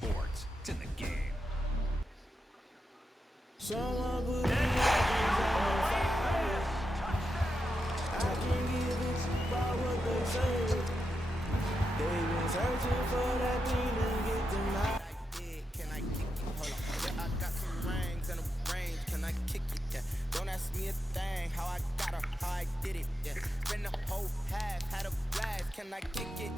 sports. It's in the game. Someone put me on fire. I can't give a shit about what they say. They've been searching for that thing to get them high. Can I kick it? Hold on. Yeah, I got some rings and a range. Can I kick it? Yeah. Don't ask me a thing. How I got her, how I did it. Yeah. Been the whole half, had a blast. Can I kick it?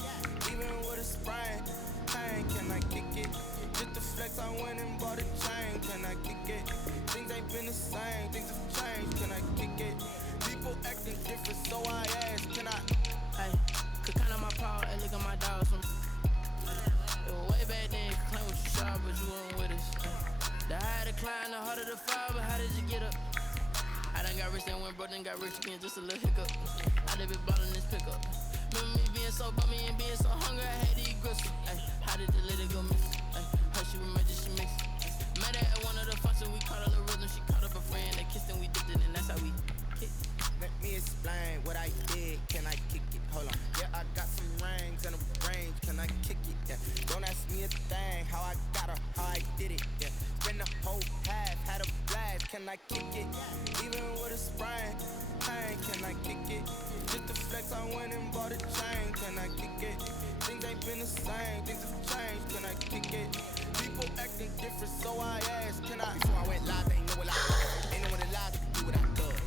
Even with a sprain. Pain, can I kick it? Just the flex, I went and bought a chain. Can I kick it? Things ain't been the same. Things have changed. Can I kick it? People acting different, so I ask. Can I? Hey, could count on my power and look at my dogs. Way back then, you could claim what you saw, but you weren't with us. The higher the climb, the harder the fall, but how did you get up? I done got rich, then went broke, then got rich again, just a little hiccup. I done been ballin' this pickup. Remember me being so bummy and being so hungry, I had to eat gristle. Ay, how did the lady go miss? Ay, how she was magic, she mixed. Met her at one of the functions, we caught a little rhythm, she caught up a friend, they kissed and we dipped it, and that's how we kicked. Let me explain what I did. Can I kick it? Hold on. Yeah, I got some rings and a range. Can I kick it? Yeah. Don't ask me a thing. How I got her, how I did it. Yeah. Spend the whole half, had a blast. Can I kick it? Even with a sprain. Pain, can I kick it? Just the flex, I went and bought a chain. Can I kick it? Things ain't been the same. Things have changed. Can I kick it? People acting different, so I asked. Can I? Before I went live, they know what I was. Ain't no one alive that can do what I does.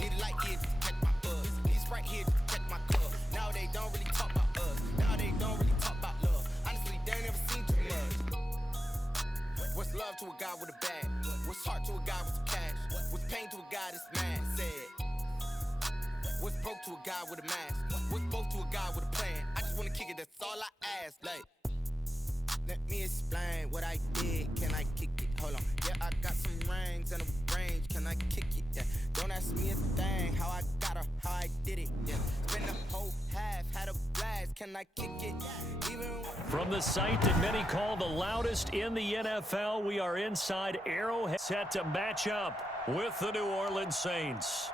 Need a light here to catch my buzz. Need Sprite here to catch my club. Now they don't really talk about us. Now they don't really talk about love. Honestly, they ain't never seen too much. What's love to a guy with a bag? What's heart to a guy with some cash? What's pain to a guy that's mad? Said. What's broke to a guy with a mask? What's both to a guy with a plan? I just wanna kick it, that's all I ask. Like, let me explain what I did. Can I kick it? Hold on. Yeah, I got some rings and a range. Can I kick it? Yeah. Don't ask me a thing. How I got her, how I did it. Yeah. Spend the whole half, had a blast. Can I kick it? Even from the site that many call the loudest in the NFL, we are inside Arrowhead, set to match up with the New Orleans Saints.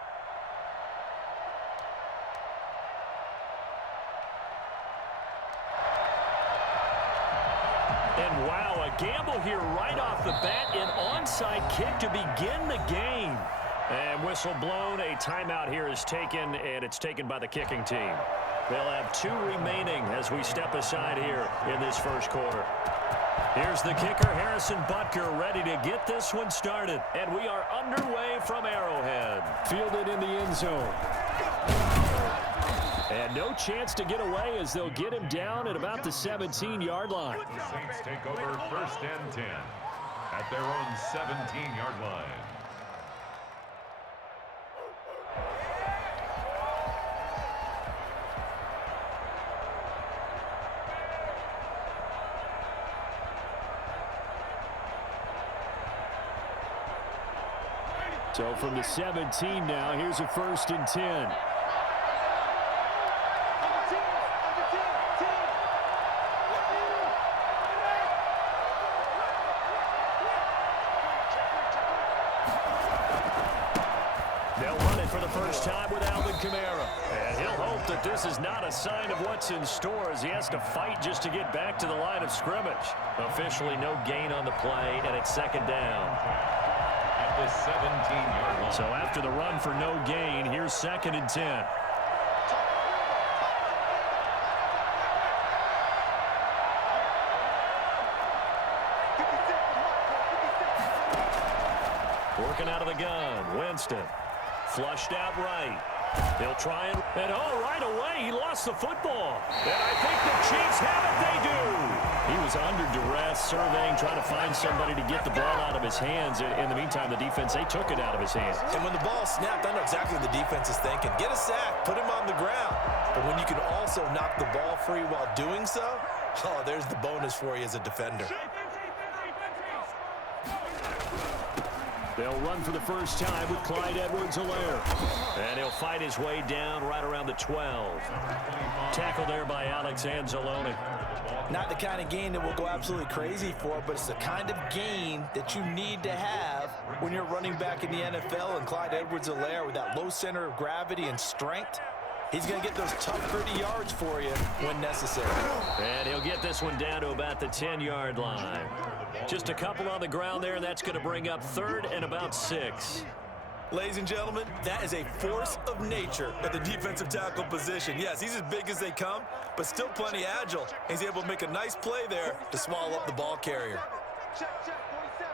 And wow, a gamble here right off the bat, an onside kick to begin the game. And whistle blown, a timeout here is taken, and it's taken by the kicking team. They'll have 2 remaining as we step aside here in this first quarter. Here's the kicker, Harrison Butker, ready to get this one started. And we are underway from Arrowhead. Fielded in the end zone. And no chance to get away as they'll get him down at about the 17-yard line. The Saints take over 1st and 10 at their own 17-yard line. So from the 17 now, here's a 1st and 10. And he'll hope that this is not a sign of what's in store as he has to fight just to get back to the line of scrimmage. Officially no gain on the play, and it's 2nd down. At the 17-yard line. So after the run for no gain, here's 2nd and 10. Working out of the gun, Winston. Flushed out right. They'll try and right away, he lost the football. And I think the Chiefs have it, they do. He was under duress, surveying, trying to find somebody to get the ball out of his hands. In the meantime, the defense, they took it out of his hands. And when the ball snapped, I know exactly what the defense is thinking. Get a sack, put him on the ground. But when you can also knock the ball free while doing so, oh, there's the bonus for you as a defender. They'll run for the first time with Clyde Edwards-Helaire. And he'll fight his way down right around the 12. Tackled there by Alex Anzalone. Not the kind of gain that will go absolutely crazy for, but it's the kind of gain that you need to have when you're running back in the NFL. And Clyde Edwards-Helaire, with that low center of gravity and strength, He's going to get those tough, gritty yards for you when necessary. And he'll get this one down to about the 10-yard line. Just a couple on the ground there. That's going to bring up 3rd and about 6. Ladies and gentlemen, that is a force of nature at the defensive tackle position. Yes, he's as big as they come, but still plenty agile. He's able to make a nice play there to swallow up the ball carrier. Check, 47.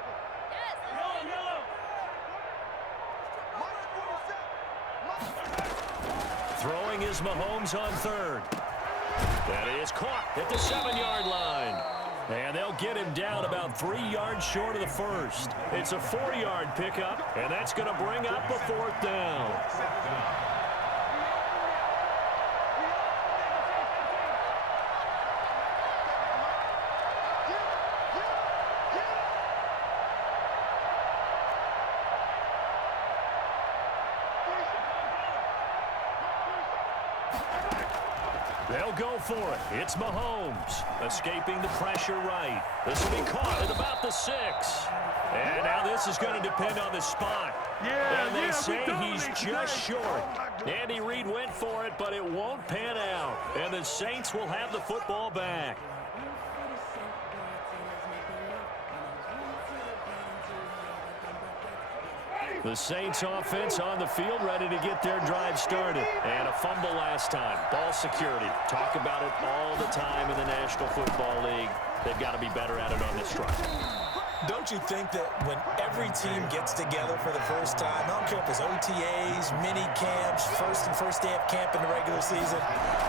Throwing is Mahomes on 3rd. That is caught at the 7-yard line. And they'll get him down about 3 yards short of the 1st. It's a 4-yard pickup, and that's going to bring up a 4th down. They'll go for it. It's Mahomes escaping the pressure right. This will be caught at about the 6. And now this is going to depend on the spot. And they say he's just short. Andy Reid went for it, but it won't pan out. And the Saints will have the football back. The Saints offense on the field, ready to get their drive started. And a fumble last time. Ball security. Talk about it all the time in the National Football League. They've got to be better at it on this drive. Don't you think that when every team gets together for the first time, I don't care if it's OTAs, mini camps, first day of camp in the regular season,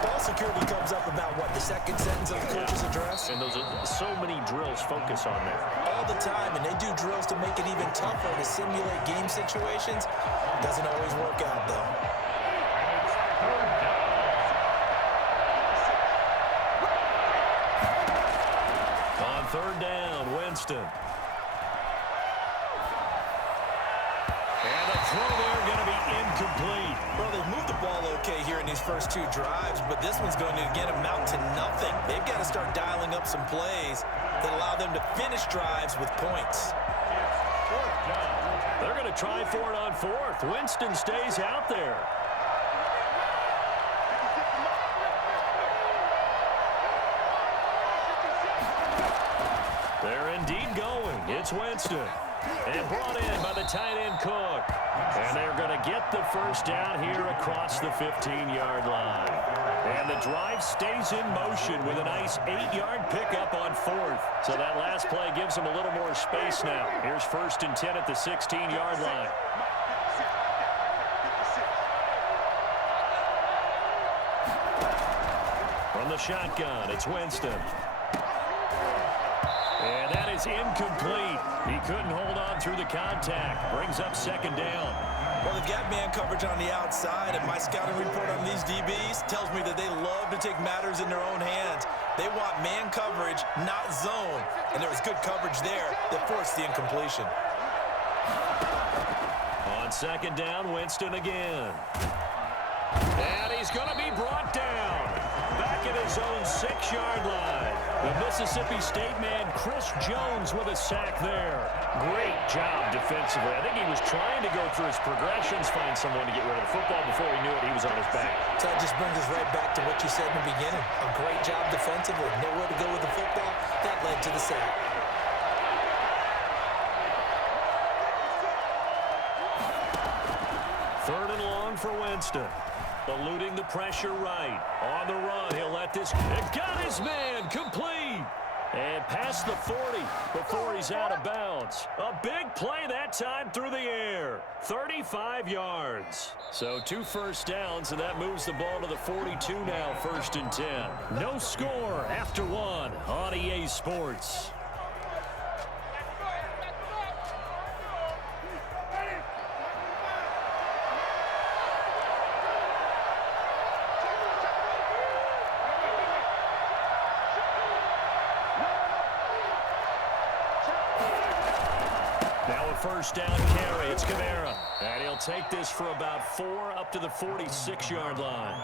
ball security comes up about, what, the second sentence of the coach's address? And those are so many drills focus on that. All the time, and they do drills to make it even tougher to simulate game situations. Doesn't always work out, though. On 3rd down, Winston. And the throw there going to be incomplete. Well, they've moved the ball okay here in these first 2 drives, but this one's going to again amount to nothing. They've got to start dialing up some plays that allow them to finish drives with points. They're going to try for it on 4th. Winston stays out there. They're indeed going. It's Winston. And brought in by the tight end Cook. And they're going to get the first down here across the 15-yard line. And the drive stays in motion with a nice 8-yard pickup on 4th. So that last play gives them a little more space now. Here's 1st and 10 at the 16-yard line. From the shotgun, it's Winston. And that is incomplete. He couldn't hold on through the contact. Brings up 2nd down. Well, they've got man coverage on the outside, and my scouting report on these DBs tells me that they love to take matters in their own hands. They want man coverage, not zone. And there was good coverage there that forced the incompletion. On 2nd down, Winston again. And he's going to be brought down. Back at his own 6-yard line. The Mississippi State man, Chris Jones, with a sack there. Great job defensively. I think he was trying to go through his progressions, find someone to get rid of the football. Before he knew it, he was on his back. So that just brings us right back to what you said in the beginning. A great job defensively. Nowhere to go with the football. That led to the sack. Third and long for Winston. Eluding the pressure right. On the run, he'll let this... And got his man, complete. And past the 40 before he's out of bounds. A big play that time through the air. 35 yards. So 2 first downs, and that moves the ball to the 42 now, 1st and 10. No score after 1 on EA Sports. First down carry. It's Kamara. And he'll take this for about 4 up to the 46-yard line.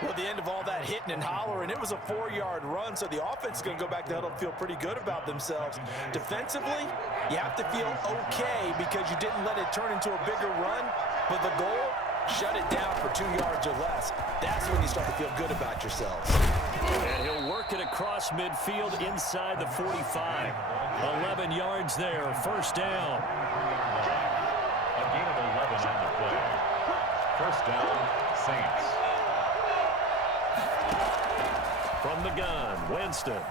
Well, at the end of all that hitting and hollering, it was a 4-yard run, so the offense is going to go back to huddle and feel pretty good about themselves. Defensively, you have to feel okay because you didn't let it turn into a bigger run. But the goal, shut it down for 2 yards or less. That's when you start to feel good about yourselves. And he'll work it across midfield inside the 45. 11 yards there, first down. A gain of 11 on the play. First down, Saints. From the gun, Winston.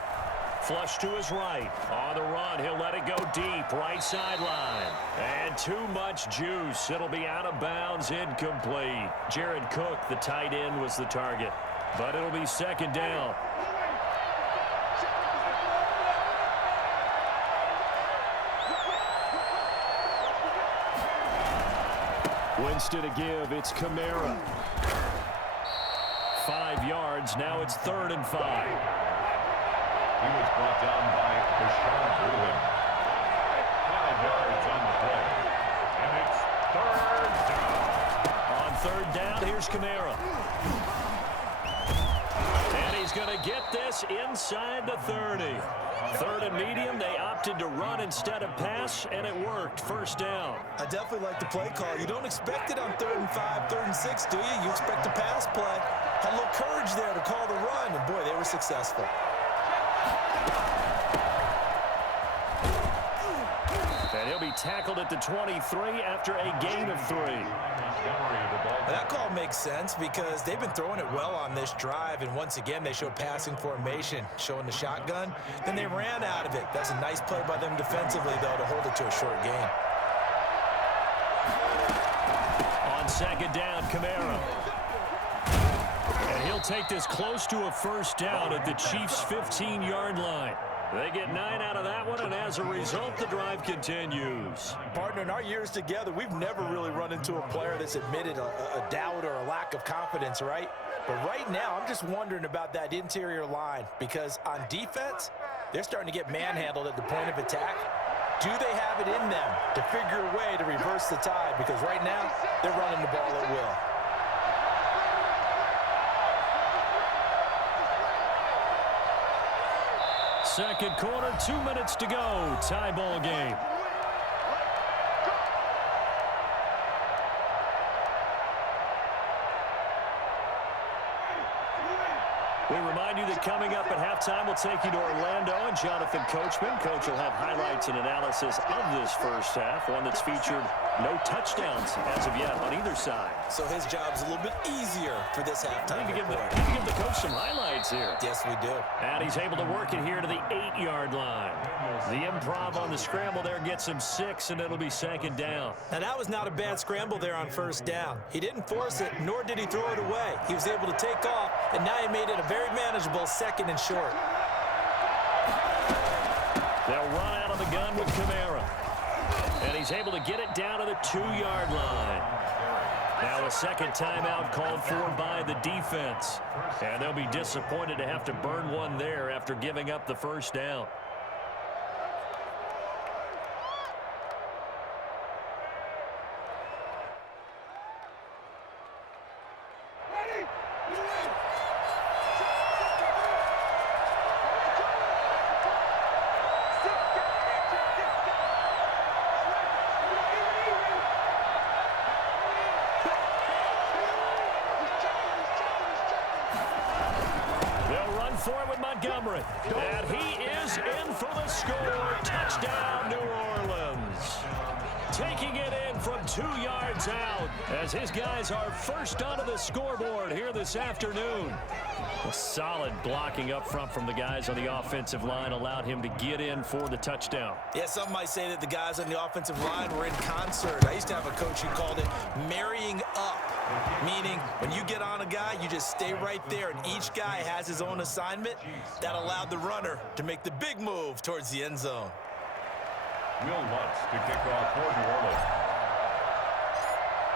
Flush to his right. On the run, he'll let it go deep, right sideline. And too much juice. It'll be out of bounds, incomplete. Jared Cook, the tight end, was the target. But it'll be second down. Winston to give, it's Kamara. 5 yards, now it's 3rd and 5. He was brought down by Deshaun Bruin. 5 yards on the play. And it's 3rd down. On 3rd down, here's Kamara. And he's going to get this inside the 30. 3rd and medium, they opted to run instead of pass, and it worked. First down. I definitely like the play call. You don't expect it on 3rd and 5, 3rd and 6, do you? You expect a pass play. Had a little courage there to call the run, and boy, they were successful. And he'll be tackled at the 23 after a gain of 3. That call makes sense because they've been throwing it well on this drive, and once again, they showed passing formation, showing the shotgun. Then they ran out of it. That's a nice play by them defensively, though, to hold it to a short gain. On second down, Kamara. And he'll take this close to a first down at the Chiefs' 15-yard line. They get 9 out of that one, and as a result, the drive continues. Partner, in our years together, we've never really run into a player that's admitted a doubt or a lack of confidence, right? But right now, I'm just wondering about that interior line because on defense, they're starting to get manhandled at the point of attack. Do they have it in them to figure a way to reverse the tide? Because right now, they're running the ball at will. Second quarter, 2 minutes to go. Tie ball game. We remind you that coming up at halftime, we'll take you to Orlando and Jonathan Coachman. Coach will have highlights and analysis of this first half, one that's featured no touchdowns as of yet on either side. So his job's a little bit easier for this halftime. Need to give the coach some highlights here. Yes, we do. And he's able to work it here to the 8-yard line. The improv on the scramble there gets him 6, and it'll be second down. Now, that was not a bad scramble there on first down. He didn't force it, nor did he throw it away. He was able to take off, and now he made it a very manageable 2nd and short. They'll run out of the gun with Kamara. And he's able to get it down to the 2-yard line. Now a second timeout called for by the defense. And they'll be disappointed to have to burn one there after giving up the first down. Montgomery, and he is in for the score. Touchdown, New Orleans. Taking it in from 2 yards out as his guys are first onto the scoreboard here this afternoon. A solid blocking up front from the guys on the offensive line allowed him to get in for the touchdown. Yeah, some might say that the guys on the offensive line were in concert. I used to have a coach who called it marrying up, meaning when you get on a guy, you just stay right there, and each guy has his own assignment. That allowed the runner to make the big move towards the end zone. Will Lutz to kick off for New Orleans.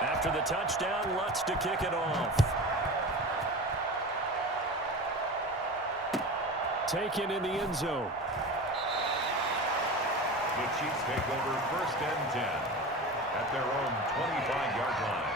After the touchdown, Lutz to kick it off. Taken in the end zone. The Chiefs take over 1st and 10 at their own 25-yard line.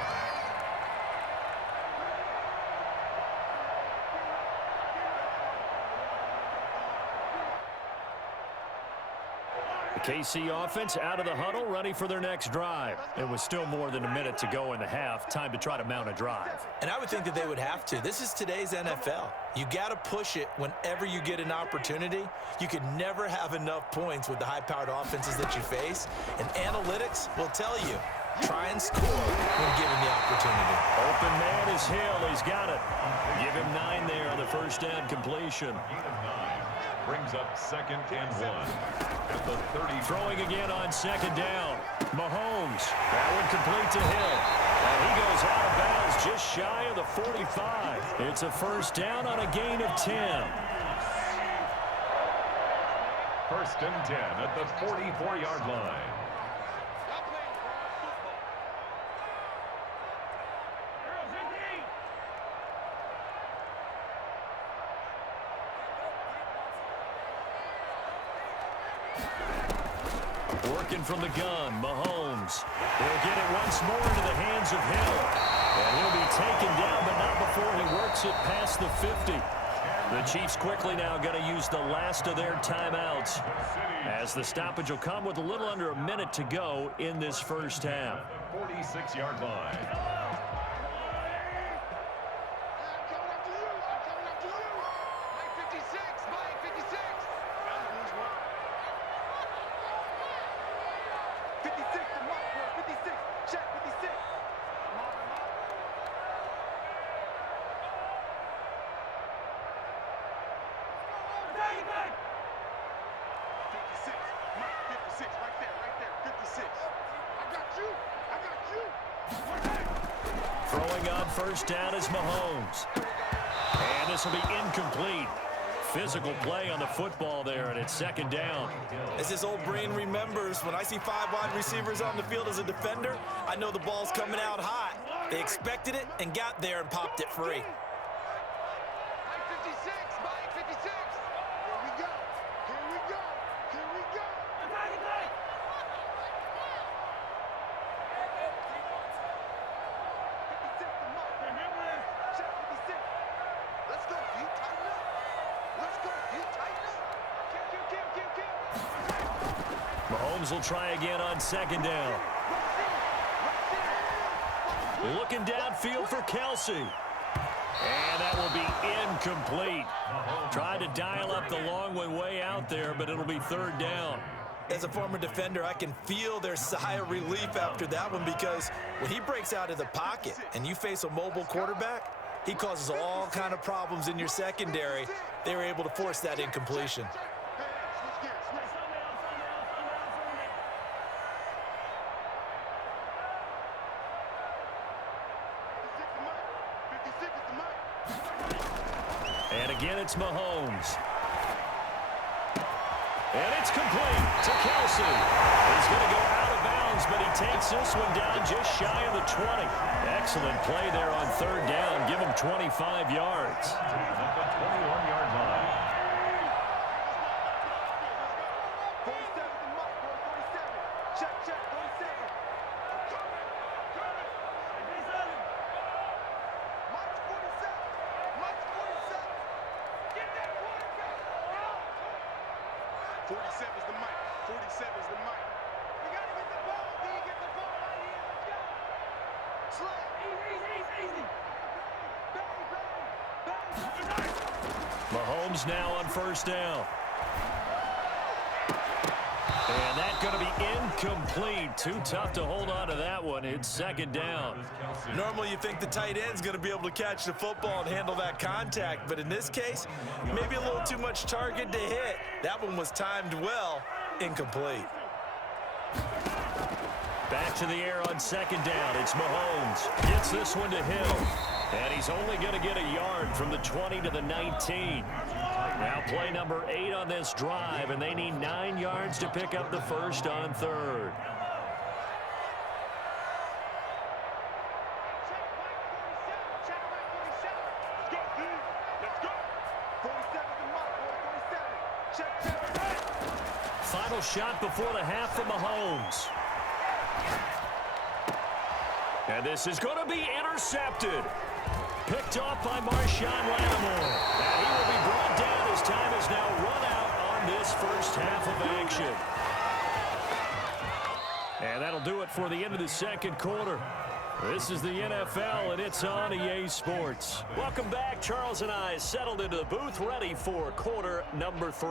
The KC offense out of the huddle, ready for their next drive. It was still more than a minute to go in the half. Time to try to mount a drive. And I would think that they would have to. This is today's NFL. You got to push it whenever you get an opportunity. You could never have enough points with the high-powered offenses that you face. And analytics will tell you, try and score when given the opportunity. Open man is Hill. He's got it. Give him 9 there on the first down completion. Brings up 2nd and 1 at the 30. Throwing again on 2nd down. Mahomes. That one complete to Hill. And he goes out of bounds just shy of the 45. It's a first down on a gain of 10. 1st and 10 at the 44-yard line. Working from the gun, Mahomes. He'll get it once more into the hands of Hill. And he'll be taken down, but not before he works it past the 50. The Chiefs quickly now going to use the last of their timeouts, as the stoppage will come with a little under a minute to go in this first half. 46-yard line. Throwing on first down is Mahomes. And this will be incomplete. Physical play on the football there, and it's 2nd down. As his old brain remembers, when I see 5 wide receivers on the field as a defender, I know the ball's coming out hot. They expected it and got there and popped it free. Mahomes will try again on 2nd down. Looking downfield for Kelsey. And that will be incomplete. Tried to dial up the long way out there, but it'll be 3rd down. As a former defender, I can feel their sigh of relief after that one, because when he breaks out of the pocket and you face a mobile quarterback, he causes all kind of problems in your secondary. They were able to force that incompletion. And again, it's Mahomes. And it's complete to Kelsey. He's going to go out of bounds, but he takes this one down just shy of the 20. Excellent play there on 3rd down. Give him 25 yards. At the 21-yard line. Mahomes now on 1st down. And that's going to be incomplete. Too tough to hold on to that one. It's 2nd down. Normally you think the tight end's going to be able to catch the football and handle that contact, but in this case, maybe a little too much target to hit. That one was timed well. Incomplete. Back to the air on 2nd down. It's Mahomes. Gets this one to Hill. And he's only going to get a yard from the 20 to the 19. Now play number 8 on this drive, and they need 9 yards to pick up the first on 3rd. Final shot before the half from Mahomes. And this is going to be intercepted. Picked off by Marshawn Lattimore. And he will be brought down as time is now run out on this first half of action. And that'll do it for the end of the second quarter. This is the NFL, and it's on EA Sports. Welcome back. Charles and I settled into the booth, ready for quarter number 3.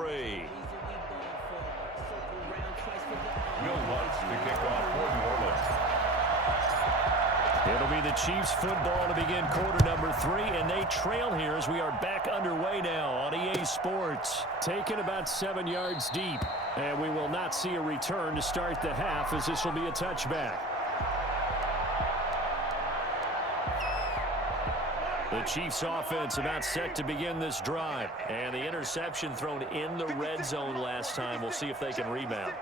Will Lutz to kick off for New Orleans. It'll be the Chiefs football to begin quarter number 3, and they trail here as we are back underway now on EA Sports. Taken about 7 yards deep, and we will not see a return to start the half as this will be a touchback. The Chiefs offense about set to begin this drive, and the interception thrown in the red zone last time. We'll see if they can rebound.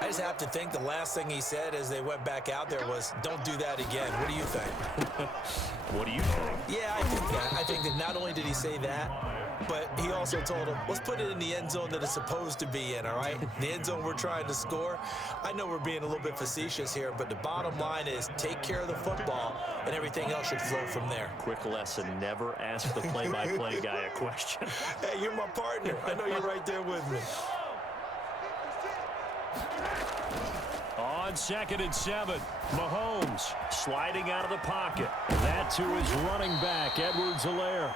I just have to think the last thing he said as they went back out there was, don't do that again. What do you think? What do you think? Yeah, I think that. I think that not only did he say that, but he also told him, let's put it in the end zone that it's supposed to be in, all right? The end zone we're trying to score. I know we're being a little bit facetious here, but the bottom line is take care of the football, and everything else should flow from there. Quick lesson, never ask the play-by-play guy a question. Hey, you're my partner. I know you're right there with me. On 2nd and 7, Mahomes sliding out of the pocket. That to his running back, Edwards-Helaire.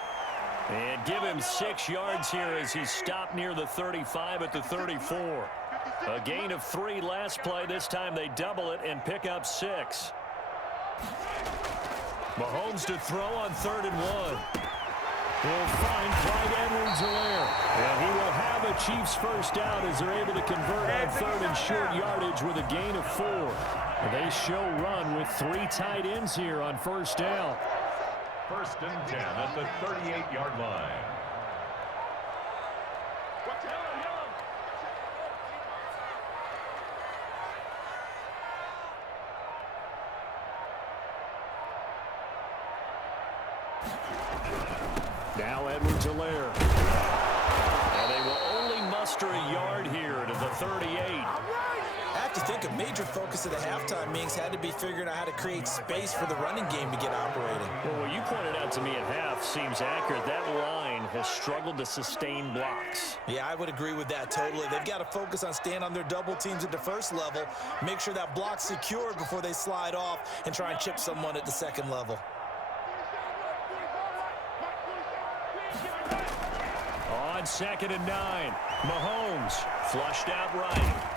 And give him 6 yards here as he stopped near the 35 at the 34. A gain of 3 last play. This time they double it and pick up 6. Mahomes to throw on 3rd and 1. He'll find Clyde Edwards-Helaire. And he will have a Chiefs first down as they're able to convert on 3rd and short yardage with a gain of 4. They show run with 3 tight ends here on first down. 1st and 10 at the 38-yard line. Now Edwards-Helaire. And they will only muster a yard here to the 38. I have to think a major focus of the halftime meetings had to be figuring out how to create space for the running game to get operating. Well, what you pointed out to me at half seems accurate. That line has struggled to sustain blocks. Yeah, I would agree with that totally. They've got to focus on staying on their double teams at the first level, make sure that block's secured before they slide off and try and chip someone at the second level. On 2nd and 9, Mahomes flushed out right.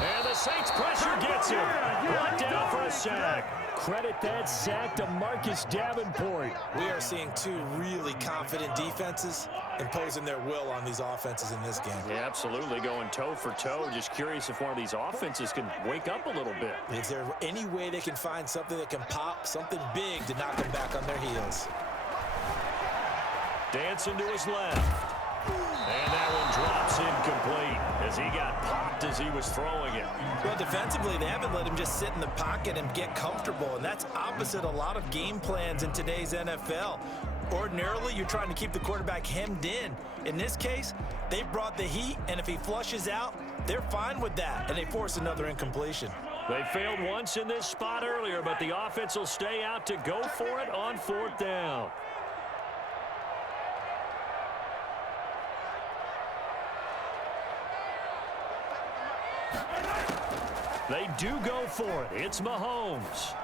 And the Saints pressure gets him. Brought down for a sack. Credit that sack to Marcus Davenport. We are seeing 2 really confident defenses imposing their will on these offenses in this game. Yeah, absolutely, going toe for toe. Just curious if one of these offenses can wake up a little bit. Is there any way they can find something that can pop, something big to knock them back on their heels? Dancing to his left. And that one drops incomplete as he got popped as he was throwing it. Well, defensively, they haven't let him just sit in the pocket and get comfortable, and that's opposite a lot of game plans in today's NFL. Ordinarily, you're trying to keep the quarterback hemmed in. In this case, they brought the heat, and if he flushes out, they're fine with that, and they force another incompletion. They failed once in this spot earlier, but the offense will stay out to go for it on 4th down. They do go for it. It's Mahomes.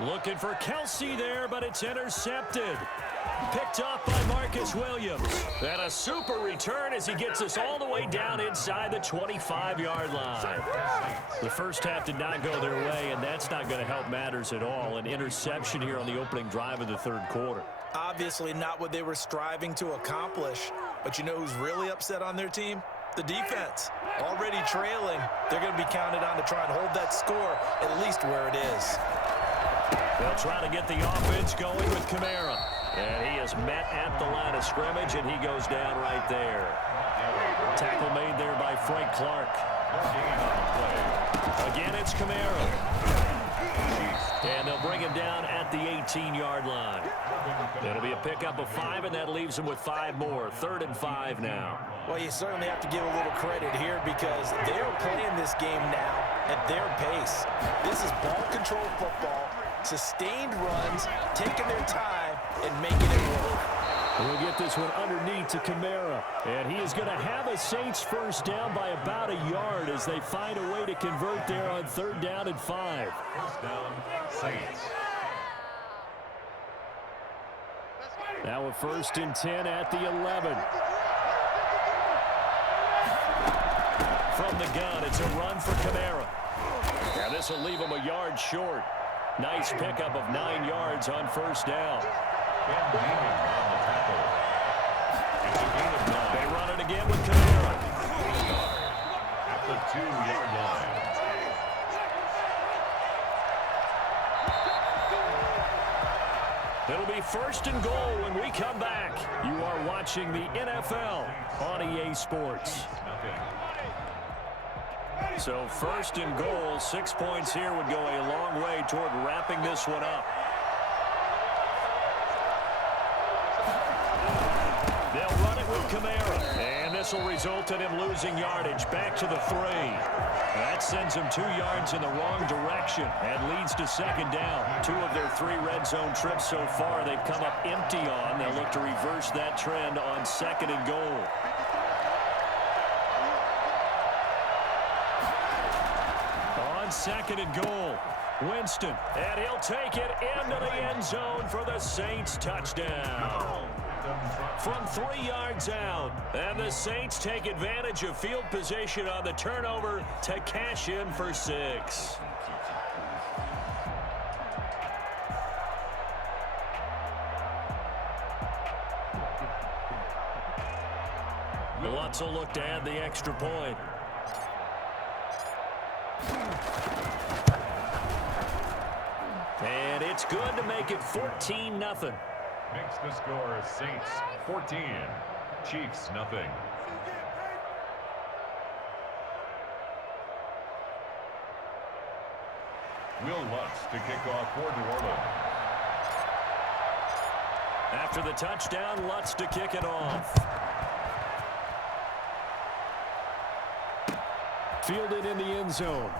Looking for Kelsey there, but it's intercepted. Picked up by Marcus Williams. And a super return as he gets us all the way down inside the 25-yard line. The first half did not go their way, and that's not going to help matters at all. An interception here on the opening drive of the 3rd quarter. Obviously not what they were striving to accomplish. But you know who's really upset on their team? The defense. Already trailing, they're going to be counted on to try and hold that score at least where it is. They'll try to get the offense going with Kamara. And he is met at the line of scrimmage, and he goes down right there. Tackle made there by Frank Clark. Again, it's Kamara. And they'll bring him down at the 18-yard line. It'll be a pickup of 5, and that leaves them with 5 more. 3rd and 5 now. Well, you certainly have to give a little credit here because they're playing this game now at their pace. This is ball control football, sustained runs, taking their time, and making it work. We'll get this one underneath to Kamara. And he is going to have a Saints first down by about a yard as they find a way to convert there on 3rd down and 5. First down, Saints. Now a 1st and 10 at the 11. From the gun, it's a run for Kamara. Now this will leave him a yard short. Nice pickup of 9 yards on 1st down. And Neiman on the tackle. It's a gain of 9. They run it again with Kamara. At the 2-yard line. It'll be 1st and goal when we come back. You are watching the NFL on EA Sports. So 1st and goal, 6 points here would go a long way toward wrapping this one up. They'll run it with Kamara. And this will result in him losing yardage back to the 3. That sends him 2 yards in the wrong direction and leads to 2nd down. 2 of their 3 red zone trips so far they've come up empty on. They'll look to reverse that trend on 2nd and goal. On 2nd and goal, Winston. And he'll take it into the end zone for the Saints touchdown. From 3 yards out. And the Saints take advantage of field position on the turnover to cash in for 6. Lutz will look to add the extra point. And it's good to make it 14-0. Makes the score Saints 14, Chiefs nothing. Will Lutz to kick off for New Orleans. After the touchdown, Lutz to kick it off. Fielded in the end zone.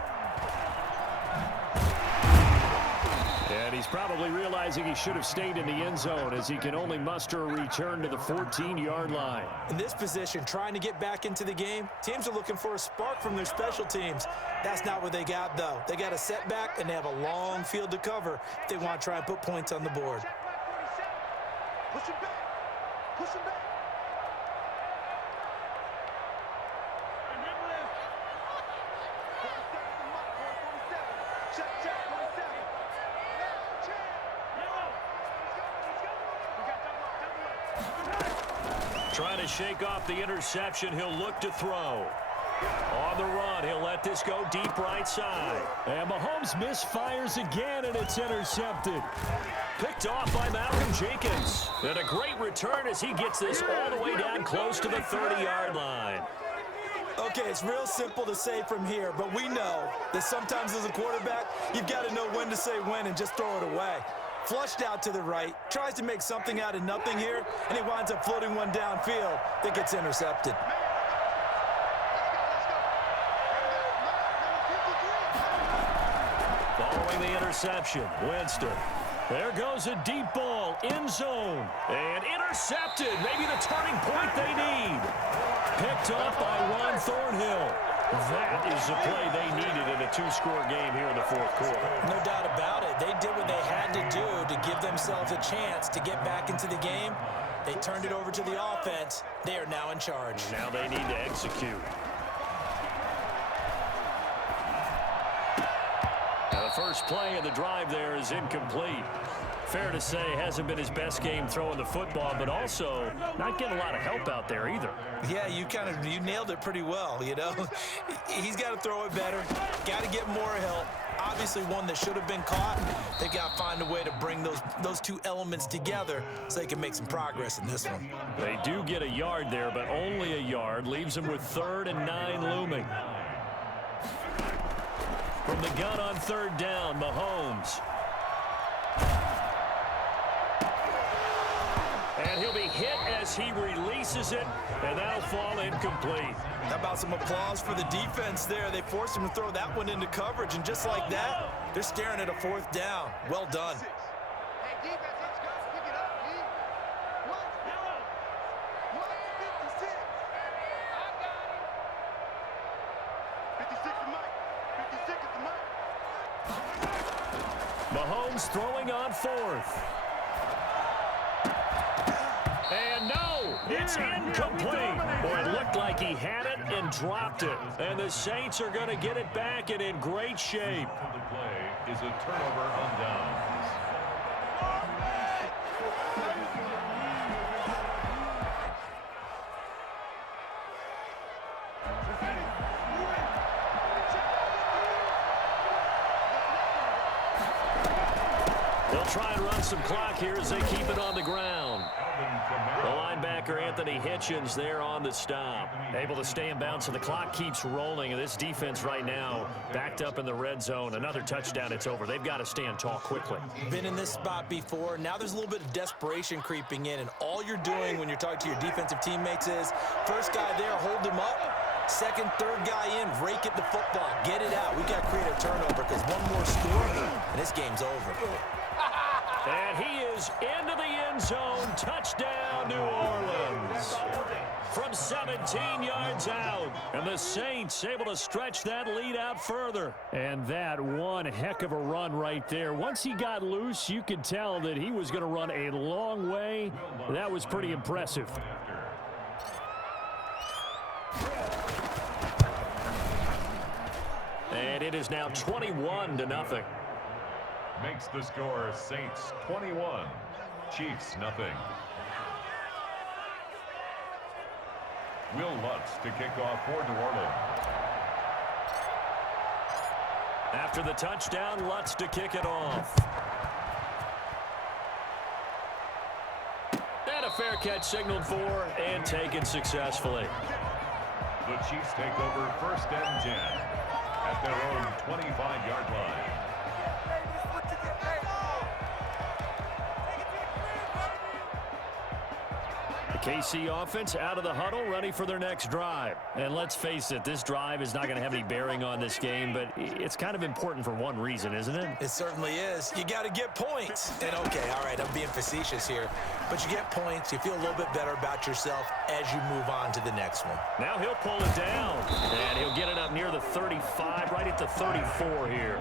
And he's probably realizing he should have stayed in the end zone as he can only muster a return to the 14-yard line. In this position, trying to get back into the game, teams are looking for a spark from their special teams. That's not what they got, though. They got a setback, and they have a long field to cover if they want to try and put points on the board. Push him back. Push him back. Trying to shake off the interception, he'll look to throw. On the run, he'll let this go deep right side. And Mahomes misfires again, and it's intercepted. Picked off by Malcolm Jenkins. And a great return as he gets this all the way down close to the 30-yard line. Okay, it's real simple to say from here, but we know that sometimes as a quarterback, you've got to know when to say when and just throw it away. Flushed out to the right, tries to make something out of nothing here, and he winds up floating one downfield that gets intercepted. Following the interception, Winston. There goes a deep ball, end zone, and intercepted. Maybe the turning point they need. Picked off by Ron Thornhill. That is the play they needed in a 2-score game here in the 4th quarter. No doubt about it. They did what they had to do to give themselves a chance to get back into the game. They turned it over to the offense. They are now in charge. Now they need to execute. Now the first play of the drive there is incomplete. Fair to say, hasn't been his best game throwing the football, but also not getting a lot of help out there either. Yeah, you nailed it pretty well, you know. He's got to throw it better, got to get more help. Obviously one that should have been caught. They got to find a way to bring those two elements together so they can make some progress in this one. They do get a yard there, but only a yard. Leaves them with 3rd and 9 looming. From the gun on 3rd down, Mahomes. And he'll be hit as he releases it, and that'll fall incomplete. How about some applause for the defense there? They forced him to throw that one into coverage, and just like that, they're staring at a 4th down. Well done. Hey, defense, let's go. Pick it up, Mahomes throwing on fourth. And no, it's incomplete. Boy, it looked like he had it and dropped it. And the Saints are going to get it back and in great shape. The play is a turnover on downs. They'll try and run some clock here as they keep it on the ground. The linebacker, Anthony Hitchens, there on the stop. Able to stay in bounds, so the clock keeps rolling. And this defense right now backed up in the red zone. Another touchdown, it's over. They've got to stand tall quickly. Been in this spot before. Now there's a little bit of desperation creeping in. And all you're doing when you're talking to your defensive teammates is, first guy there, hold him up. Second, third guy in, rake at the football. Get it out. We got to create a turnover because one more score, and this game's over. And he is into the end zone. Touchdown, New Orleans. From 17 yards out. And the Saints able to stretch that lead out further. And that one heck of a run right there. Once he got loose, you could tell that he was going to run a long way. That was pretty impressive. And it is now 21-0. Makes the score Saints 21, Chiefs nothing. Will Lutz to kick off for New Orleans. After the touchdown, Lutz to kick it off. And a fair catch signaled for and taken successfully. The Chiefs take over 1st and 10 at their own 25-yard line. KC offense out of the huddle, ready for their next drive. And let's face it, this drive is not going to have any bearing on this game, but it's kind of important for one reason, isn't it? It certainly is. You got to get points. And okay, all right, I'm being facetious here, but you get points, you feel a little bit better about yourself as you move on to the next one. Now he'll pull it down, and he'll get it up near the 35, right at the 34 here.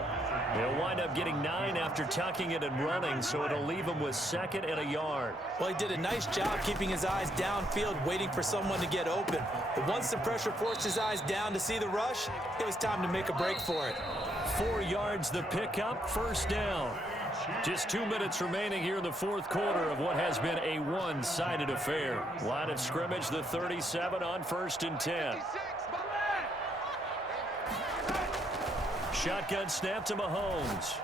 He'll wind up getting 9 after tucking it and running, so it'll leave him with 2nd and a yard. Well, he did a nice job keeping his eyes downfield, waiting for someone to get open. But once the pressure forced his eyes down to see the rush, it was time to make a break for it. 4 yards the pickup, 1st down. Just 2 minutes remaining here in the 4th quarter of what has been a one-sided affair. Line of scrimmage, the 37 on 1st and 10. Shotgun snap to Mahomes.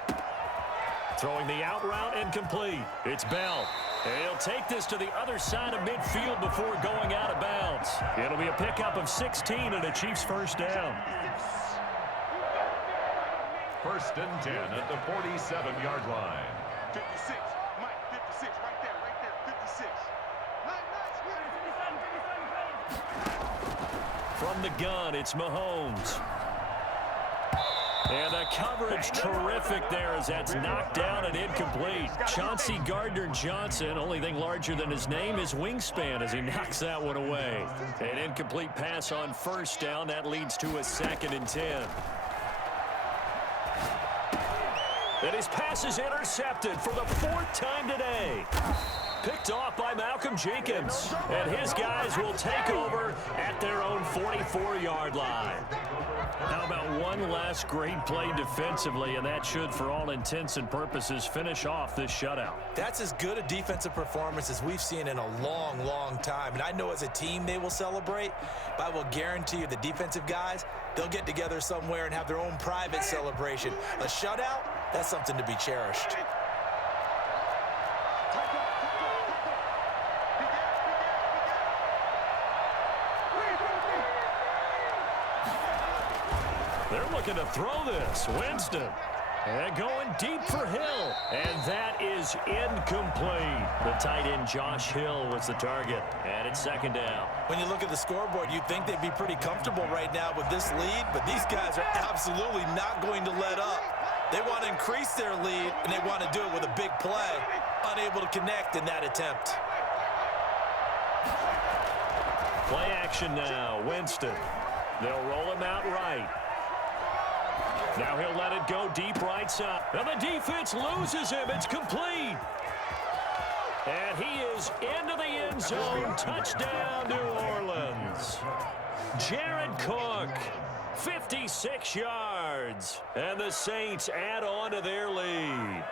Throwing the out route incomplete. It's Bell. He'll take this to the other side of midfield before going out of bounds. It'll be a pickup of 16 and a Chiefs 1st down. 1st and 10 at the 47-yard line. 56, Mike, 56, right there, 56. From the gun, it's Mahomes. And the coverage terrific there as that's knocked down and incomplete. Chauncey Gardner-Johnson, only thing larger than his name is wingspan as he knocks that one away. An incomplete pass on 1st down. That leads to a 2nd and 10. And his pass is intercepted for the 4th time today. Picked off by Malcolm Jenkins. And his guys will take over at their own 44-yard line. How about one last great play defensively, and that should, for all intents and purposes, finish off this shutout. That's as good a defensive performance as we've seen in a long, long time. And I know as a team they will celebrate, but I will guarantee you the defensive guys, they'll get together somewhere and have their own private celebration. A shutout, that's something to be cherished. They're looking to throw this. Winston. And going deep for Hill. And that is incomplete. The tight end Josh Hill was the target. And it's 2nd down. When you look at the scoreboard, you'd think they'd be pretty comfortable right now with this lead, but these guys are absolutely not going to let up. They want to increase their lead, and they want to do it with a big play. Unable to connect in that attempt. Play action now. Winston. They'll roll him out right. Now he'll let it go deep right side. And the defense loses him. It's complete. And he is into the end zone. Touchdown, New Orleans. Jared Cook, 56 yards. And the Saints add on to their lead.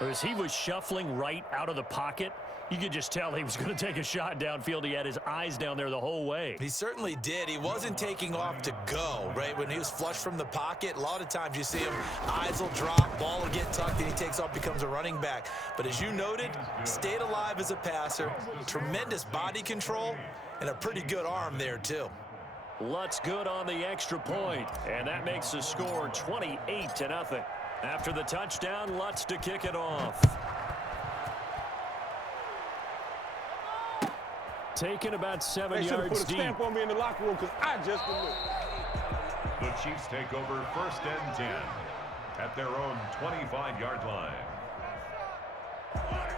As he was shuffling right out of the pocket, you could just tell he was going to take a shot downfield. He had his eyes down there the whole way. He certainly did. He wasn't taking off to go, right? When he was flush from the pocket, a lot of times you see him, eyes will drop, ball will get tucked, and he takes off, becomes a running back. But as you noted, stayed alive as a passer, tremendous body control, and a pretty good arm there, too. Lutz good on the extra point, and that makes the score 28-0. After the touchdown, Lutz to kick it off. Taken about 7 yards put a deep. stamp on me in the locker room because I just did. The Chiefs take over 1st and 10 at their own 25-yard line.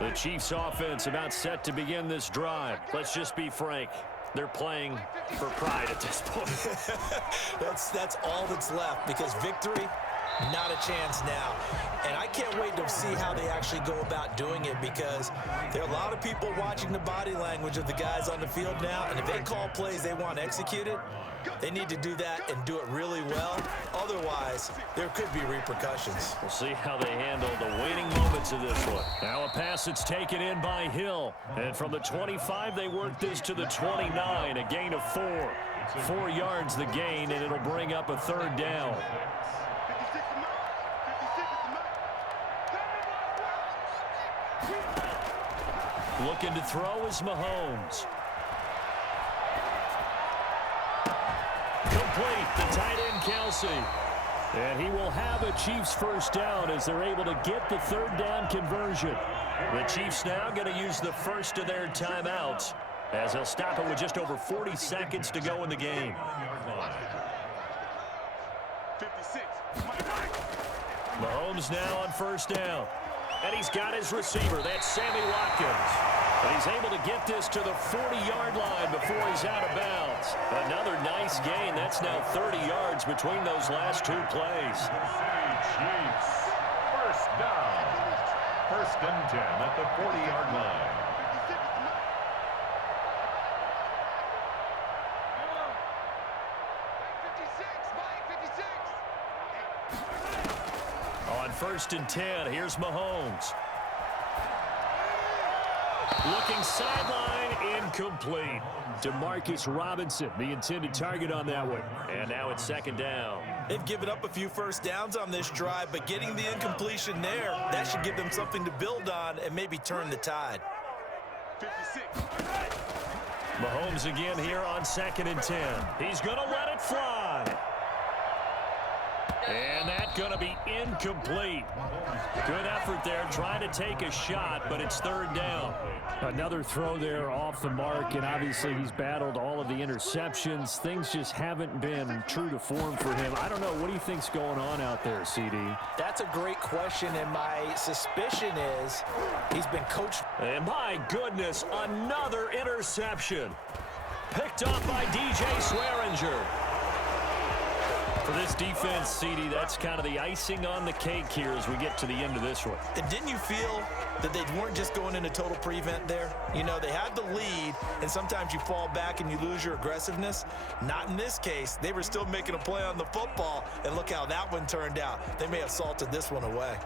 The Chiefs offense about set to begin this drive. Let's just be frank. They're playing for pride at this point. That's all that's left, because victory, not a chance now. And I can't wait to see how they actually go about doing it, because there are a lot of people watching the body language of the guys on the field now, and if they call plays they want executed, they need to do that and do it really well. Otherwise, there could be repercussions. We'll see how they handle the waiting moments of this one. Now a pass that's taken in by Hill. And from the 25, they work this to the 29, a gain of 4. 4 yards the gain, and it'll bring up a 3rd down. Looking to throw is Mahomes. Complete, the tight end Kelsey. And he will have a Chiefs 1st down as they're able to get the 3rd down conversion. The Chiefs now going to use the first of their timeouts as they'll stop it with just over 40 seconds to go in the game. 56. Mahomes now on 1st down. And he's got his receiver. That's Sammy Watkins. And he's able to get this to the 40-yard line before he's out of bounds. Another nice gain. That's now 30 yards between those last 2 plays. Chiefs, 1st down. 1st and 10 at the 40-yard line. On 1st and 10, here's Mahomes. Looking sideline, incomplete. DeMarcus Robinson, the intended target on that one. And now it's 2nd down. They've given up a few 1st downs on this drive, but getting the incompletion there, that should give them something to build on and maybe turn the tide. 56. Mahomes again here on 2nd and 10. He's going to let it fly. And that's going to be incomplete. Good effort there, trying to take a shot, but it's 3rd down. Another throw there off the mark, and obviously he's battled all of the interceptions. Things just haven't been true to form for him. I don't know. What do you think's going on out there, CD? That's a great question, and my suspicion is he's been coached. And my goodness, another interception. Picked up by DJ Swearinger. For this defense, CD, that's kind of the icing on the cake here as we get to the end of this one. And didn't you feel that they weren't just going into total prevent there? You know, they had the lead, and sometimes you fall back and you lose your aggressiveness. Not in this case. They were still making a play on the football, and look how that one turned out. They may have salted this one away.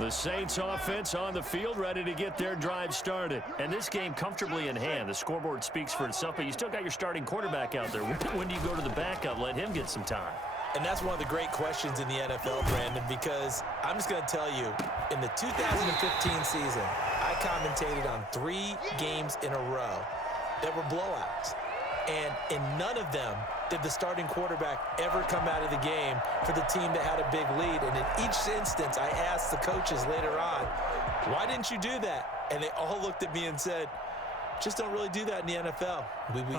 The Saints offense on the field, ready to get their drive started. And this game comfortably in hand. The scoreboard speaks for itself, but you still got your starting quarterback out there. When do you go to the backup? Let him get some time. And that's one of the great questions in the NFL, Brandon, because I'm just going to tell you, in the 2015 season, I commentated on 3 games in a row that were blowouts. And in none of them did the starting quarterback ever come out of the game for the team that had a big lead. And in each instance, I asked the coaches later on, why didn't you do that? And they all looked at me and said, just don't really do that in the NFL.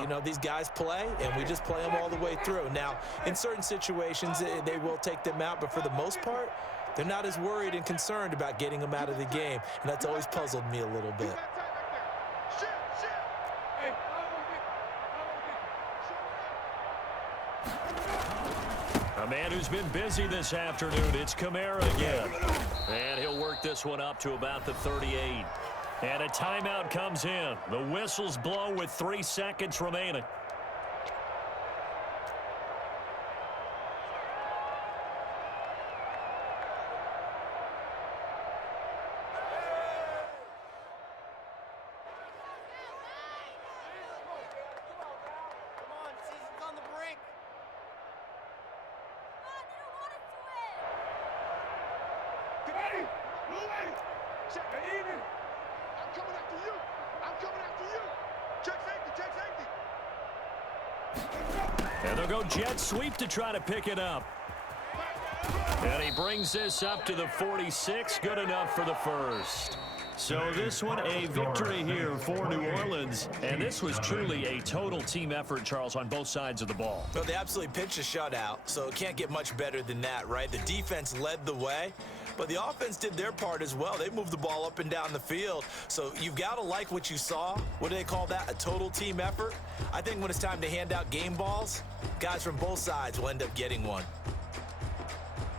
You know, these guys play, and we just play them all the way through. Now, in certain situations, they will take them out, but for the most part, they're not as worried and concerned about getting them out of the game. And that's always puzzled me a little bit. A man who's been busy this afternoon, it's Kamara again. And he'll work this one up to about the 38. And a timeout comes in. The whistles blow with 3 seconds remaining. And they'll go jet sweep to try to pick it up. And he brings this up to the 46. Good enough for the first. So this one a victory here for New Orleans. And this was truly a total team effort, Charles, on both sides of the ball. Well, they absolutely pitched a shutout, so it can't get much better than that, right? The defense led the way, but the offense did their part as well. They moved the ball up and down the field. So you've got to like what you saw. What do they call that? A total team effort? I think when it's time to hand out game balls, guys from both sides will end up getting one.